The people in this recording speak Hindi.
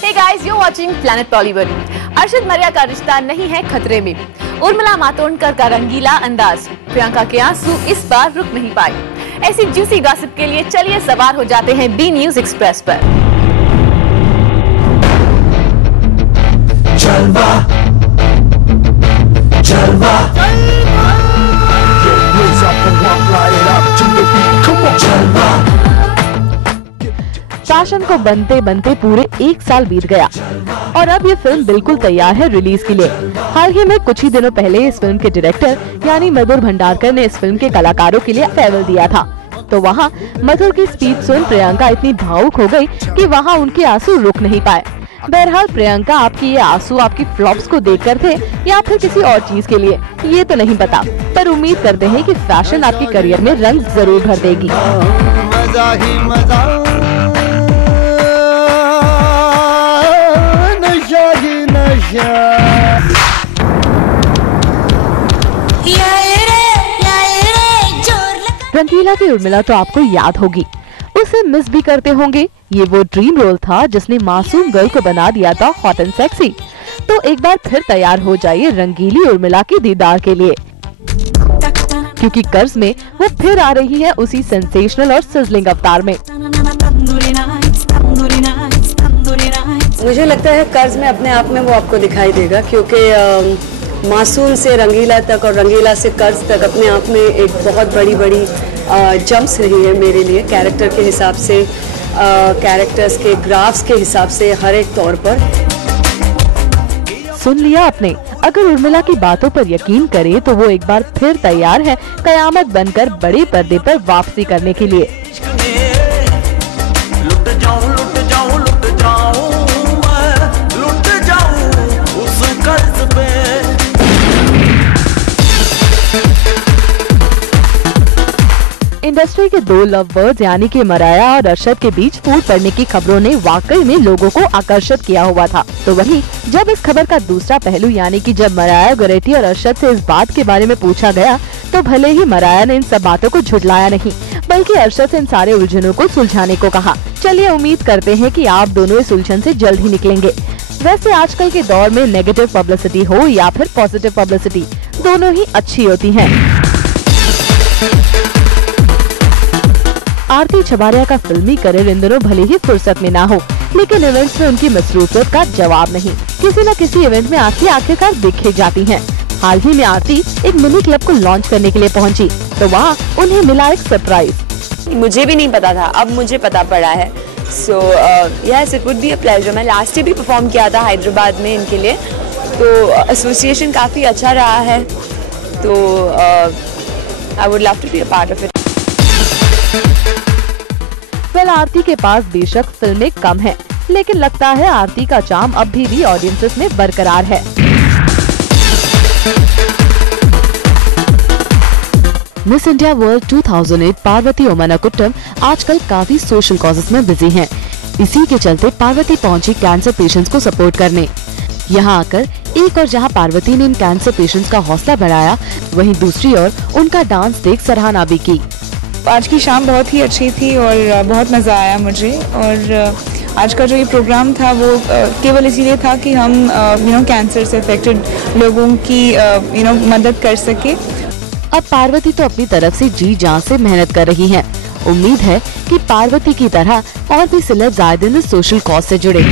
Hey guys, you're watching Planet Bollywood. Arshad मरिया का रिश्ता नहीं है खतरे में। उर्मिला मातोंडकर का रंगीला अंदाज, प्रियंका के आंसू इस बार रुक नहीं पाए। ऐसी जूसी गॉसिप के लिए चलिए सवार हो जाते हैं बी न्यूज एक्सप्रेस पर। जलवा, जलवा, फैशन को बनते बनते पूरे 1 साल बीत गया और अब ये फिल्म बिल्कुल तैयार है रिलीज के लिए। हाल ही में कुछ ही दिनों पहले इस फिल्म के डायरेक्टर यानी मधुर भंडारकर ने इस फिल्म के कलाकारों के लिए फेयरवेल दिया था। तो वहाँ मधुर की स्पीच सुन प्रियंका इतनी भावुक हो गई कि वहाँ उनके आंसू रुक नहीं पाए। बहरहाल प्रियंका आपकी ये आंसू आपकी फ्लॉप्स को देखकर थे या फिर किसी और चीज के लिए, ये तो नहीं पता, पर उम्मीद करते हैं कि फैशन आपकी करियर में रंग जरूर भर देगी। मजा ही मजा, नशा ही नशा। रंगीला की उर्मिला तो आपको याद होगी, उसे मिस भी करते होंगे। ये वो ड्रीम रोल था जिसने मासूम गर्ल को बना दिया था हॉट एंड सेक्सी। तो एक बार फिर तैयार हो जाइए रंगीली उर्मिला के दीदार के लिए, क्योंकि कर्ज में वो फिर आ रही है उसी सेंसेशनल और सिजलिंग अवतार में। मुझे लगता है कर्ज में अपने आप में वो आपको दिखाई देगा, क्योंकि मासूम से रंगीला तक और रंगीला से कर्ज तक अपने आप में एक बहुत बड़ी जंप्स रही है मेरे लिए, कैरेक्टर के हिसाब से, कैरेक्टर्स के ग्राफ्स के हिसाब से, हर एक तौर पर। सुन लिया आपने, अगर उर्मिला की बातों पर यकीन करे तो वो एक बार फिर तैयार है कयामत बनकर बड़े पर्दे पर वापसी करने के लिए। इंडस्ट्री के दो लव बर्ड्स यानी कि मराया और अरशद के बीच फूट पड़ने की खबरों ने वाकई में लोगों को आकर्षित किया हुआ था। तो वहीं जब इस खबर का दूसरा पहलू यानी कि जब मराया गोरेटी और अरशद से इस बात के बारे में पूछा गया, तो भले ही मराया ने इन सब बातों को झुठलाया नहीं, बल्कि अरशद से इन सारे उलझनों को सुलझाने को कहा। चलिए उम्मीद करते हैं कि आप दोनों इस उलझन से जल्द ही निकलेंगे। वैसे आजकल के दौर में नेगेटिव पब्लिसिटी हो या फिर पॉजिटिव पब्लिसिटी, दोनों ही अच्छी होती है। आरती छबारिया का फिल्मी करियर इन दिनों भले ही फुर्सत में ना हो, लेकिन इवेंट्स में उनकी मसरूफियत का जवाब नहीं। किसी न किसी इवेंट में आरती आखिरकार दिख जाती हैं। हाल ही में आरती एक मिनी क्लब को लॉन्च करने के लिए पहुंची, तो वहाँ उन्हें मिला एक सरप्राइज। मुझे भी नहीं पता था, अब मुझे पता पड़ा है। So yes, it would be a pleasure. मैं लास्ट ईयर भी परफॉर्म किया था हैदराबाद में इनके लिए, तो एसोसिएशन काफी अच्छा रहा है, तो I would love to be a part of it. Well, Aarti के पास बेशक फिल्में कम हैं, लेकिन लगता है आरती का चार्म अब भी ऑडियंसेस में बरकरार है। मिस इंडिया वर्ल्ड 2008 पार्वती ओमनाकुट्टम आजकल काफी सोशल कॉजेस में बिजी हैं। इसी के चलते पार्वती पहुंची कैंसर पेशेंट्स को सपोर्ट करने। यहाँ आकर एक और जहाँ पार्वती ने इन कैंसर पेशेंट्स का हौसला बढ़ाया, वहीं दूसरी ओर उनका डांस देख सराहना भी की। आज की शाम बहुत ही अच्छी थी और बहुत मज़ा आया मुझे। और आज का जो ये प्रोग्राम था वो केवल इसीलिए था कि हम कैंसर से अफेक्टेड लोगों की मदद कर सके। अब पार्वती तो अपनी तरफ से जी जान से मेहनत कर रही हैं। उम्मीद है कि पार्वती की तरह और भी सेलेब्स आए दिन इस सोशल कॉज से जुड़े।